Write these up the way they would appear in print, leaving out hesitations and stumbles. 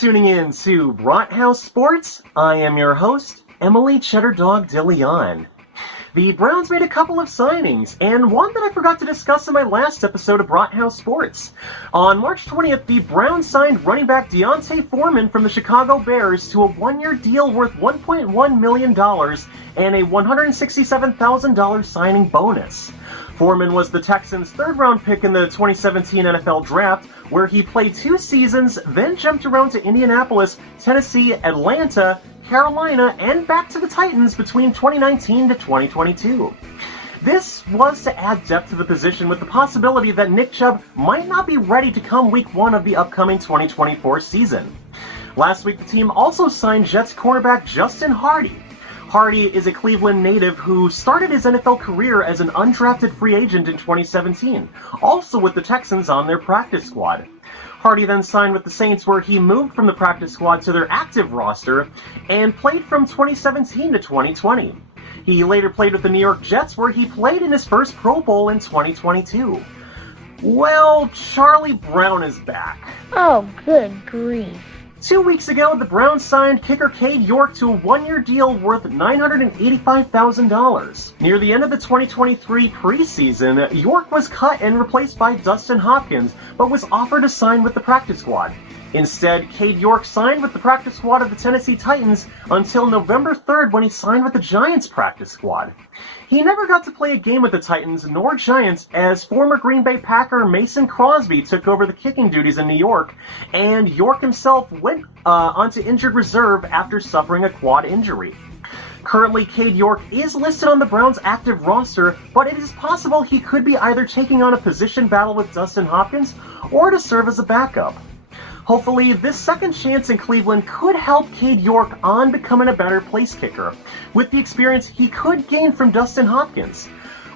tuning in to Brathouse Sports. I am your host, Emily Cheddar Dog DeLeon. The Browns made a couple of signings, and one that I forgot to discuss in my last episode of Brathouse Sports. On March 20th, the Browns signed running back D'Onta Foreman from the Chicago Bears to a one-year deal worth $1.1 million and a $167,000 signing bonus. Foreman was the Texans' third-round pick in the 2017 NFL Draft, where he played 2 seasons, then jumped around to Indianapolis, Tennessee, Atlanta, Carolina, and back to the Titans between 2019 to 2022. This was to add depth to the position with the possibility that Nick Chubb might not be ready to come week 1 of the upcoming 2024 season. Last week, the team also signed Jets cornerback Justin Hardee. Hardee is a Cleveland native who started his NFL career as an undrafted free agent in 2017, also with the Texans on their practice squad. Hardee then signed with the Saints, where he moved from the practice squad to their active roster and played from 2017 to 2020. He later played with the New York Jets, where he played in his first Pro Bowl in 2022. Well, Charlie Brown is back. Oh, good grief. 2 weeks ago, the Browns signed kicker Cade York to a one-year deal worth $985,000. Near the end of the 2023 preseason, York was cut and replaced by Dustin Hopkins, but was offered to sign with the practice squad. Instead, Cade York signed with the practice squad of the Tennessee Titans until November 3rd, when he signed with the Giants practice squad. He never got to play a game with the Titans nor Giants, as former Green Bay Packer Mason Crosby took over the kicking duties in New York, and York himself went onto injured reserve after suffering a quad injury. Currently, Cade York is listed on the Browns' active roster, but it is possible he could be either taking on a position battle with Dustin Hopkins or to serve as a backup. Hopefully, this second chance in Cleveland could help Cade York on becoming a better place kicker, with the experience he could gain from Dustin Hopkins.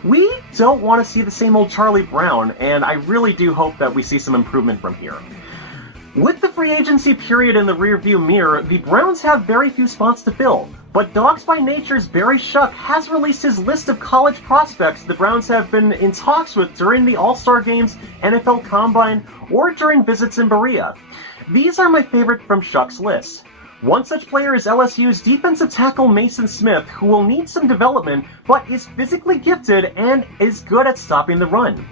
We don't want to see the same old Charlie Brown, and I really do hope that we see some improvement from here. With the free agency period in the rearview mirror, the Browns have very few spots to fill, but Dogs by Nature's Barry Shuck has released his list of college prospects the Browns have been in talks with during the All-Star Games, NFL Combine, or during visits in Berea. These are my favorite from Shuck's list. One such player is LSU's defensive tackle Mason Smith, who will need some development, but is physically gifted and is good at stopping the run.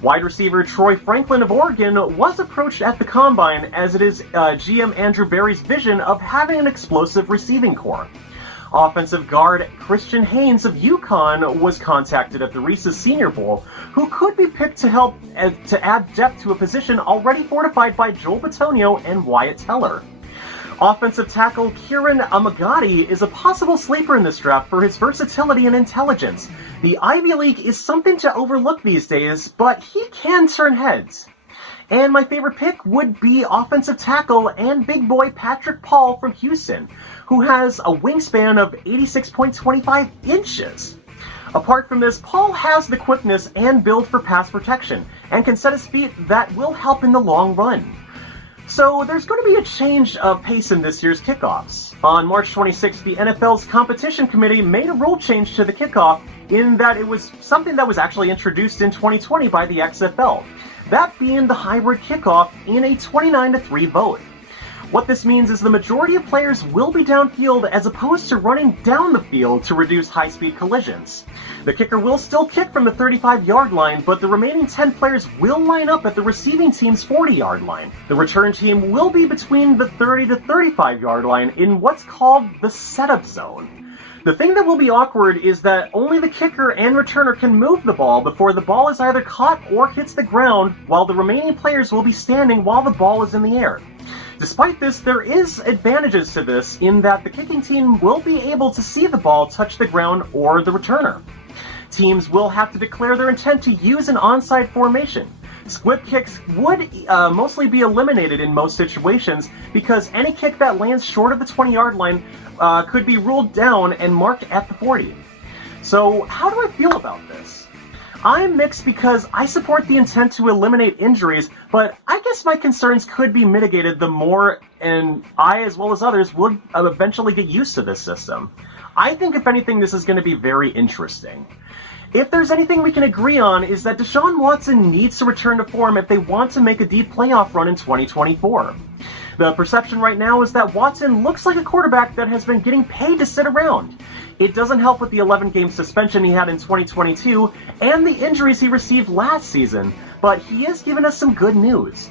Wide receiver Troy Franklin of Oregon was approached at the Combine, as it is GM Andrew Berry's vision of having an explosive receiving corps. Offensive guard Christian Haynes of UConn was contacted at the Reese's Senior Bowl, who could be picked to help to add depth to a position already fortified by Joel Bitonio and Wyatt Teller. Offensive tackle Kieran Amagati is a possible sleeper in this draft for his versatility and intelligence. The Ivy League is something to overlook these days, but he can turn heads. And my favorite pick would be offensive tackle and big boy Patrick Paul from Houston, who has a wingspan of 86.25 inches. Apart from this, Paul has the quickness and build for pass protection, and can set his feet that will help in the long run. So there's going to be a change of pace in this year's kickoffs. On March 26th, the NFL's competition committee made a rule change to the kickoff, in that it was something that was actually introduced in 2020 by the XFL. That being the hybrid kickoff in a 29-3 vote. What this means is the majority of players will be downfield as opposed to running down the field to reduce high-speed collisions. The kicker will still kick from the 35-yard line, but the remaining 10 players will line up at the receiving team's 40-yard line. The return team will be between the 30 to 35-yard line in what's called the setup zone. The thing that will be awkward is that only the kicker and returner can move the ball before the ball is either caught or hits the ground, while the remaining players will be standing while the ball is in the air. Despite this, there is advantages to this in that the kicking team will be able to see the ball touch the ground or the returner. Teams will have to declare their intent to use an onside formation. Squib kicks would mostly be eliminated in most situations, because any kick that lands short of the 20-yard line could be ruled down and marked at the 40. So how do I feel about this? I'm mixed, because I support the intent to eliminate injuries, but I guess my concerns could be mitigated the more, and I, as well as others, would eventually get used to this system. I think, if anything, this is going to be very interesting. If there's anything we can agree on, is that Deshaun Watson needs to return to form if they want to make a deep playoff run in 2024. The perception right now is that Watson looks like a quarterback that has been getting paid to sit around. It doesn't help with the 11-game suspension he had in 2022 and the injuries he received last season, but he has given us some good news.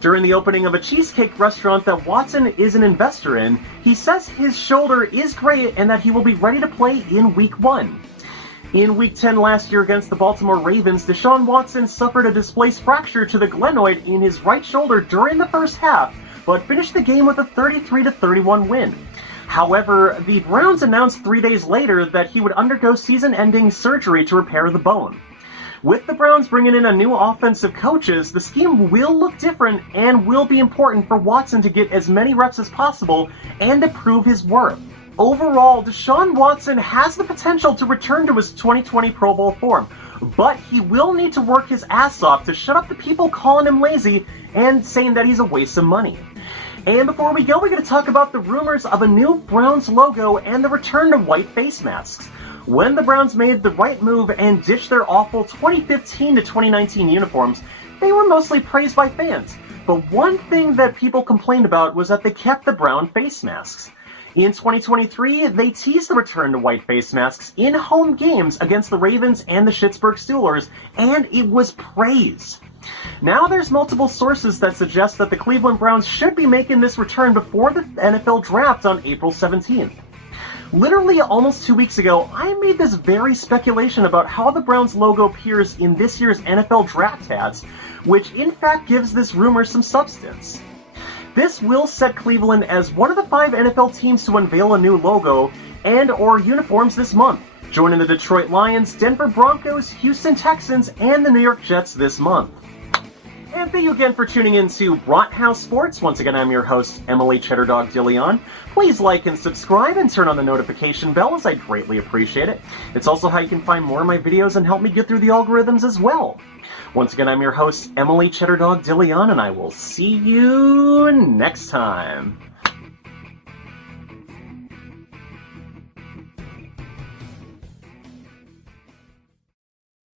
During the opening of a cheesecake restaurant that Watson is an investor in, he says his shoulder is great and that he will be ready to play in Week 1. In Week 10 last year against the Baltimore Ravens, Deshaun Watson suffered a displaced fracture to the glenoid in his right shoulder during the first half, but finished the game with a 33-31 win. However, the Browns announced 3 days later that he would undergo season-ending surgery to repair the bone. With the Browns bringing in a new offensive coaches, the scheme will look different and will be important for Watson to get as many reps as possible and to prove his worth. Overall, Deshaun Watson has the potential to return to his 2020 Pro Bowl form, but he will need to work his ass off to shut up the people calling him lazy and saying that he's a waste of money. And before we go, we're going to talk about the rumors of a new Browns logo and the return to white face masks. When the Browns made the right move and ditched their awful 2015 to 2019 uniforms, they were mostly praised by fans. But one thing that people complained about was that they kept the brown face masks. In 2023, they teased the return to white face masks in home games against the Ravens and the Pittsburgh Steelers, and it was praised. Now there's multiple sources that suggest that the Cleveland Browns should be making this return before the NFL draft on April 17th. Literally almost 2 weeks ago, I made this very speculation about how the Browns logo appears in this year's NFL draft hats, which in fact gives this rumor some substance. This will set Cleveland as one of the 5 NFL teams to unveil a new logo and/or uniforms this month, joining the Detroit Lions, Denver Broncos, Houston Texans, and the New York Jets this month. And thank you again for tuning in to Brathouse Sports. Once again, I'm your host, Emily Cheddar-Dog DeLeon. Please like and subscribe and turn on the notification bell, as I'd greatly appreciate it. It's also how you can find more of my videos and help me get through the algorithms as well. Once again, I'm your host, Emily Cheddar-Dog DeLeon, and I will see you next time.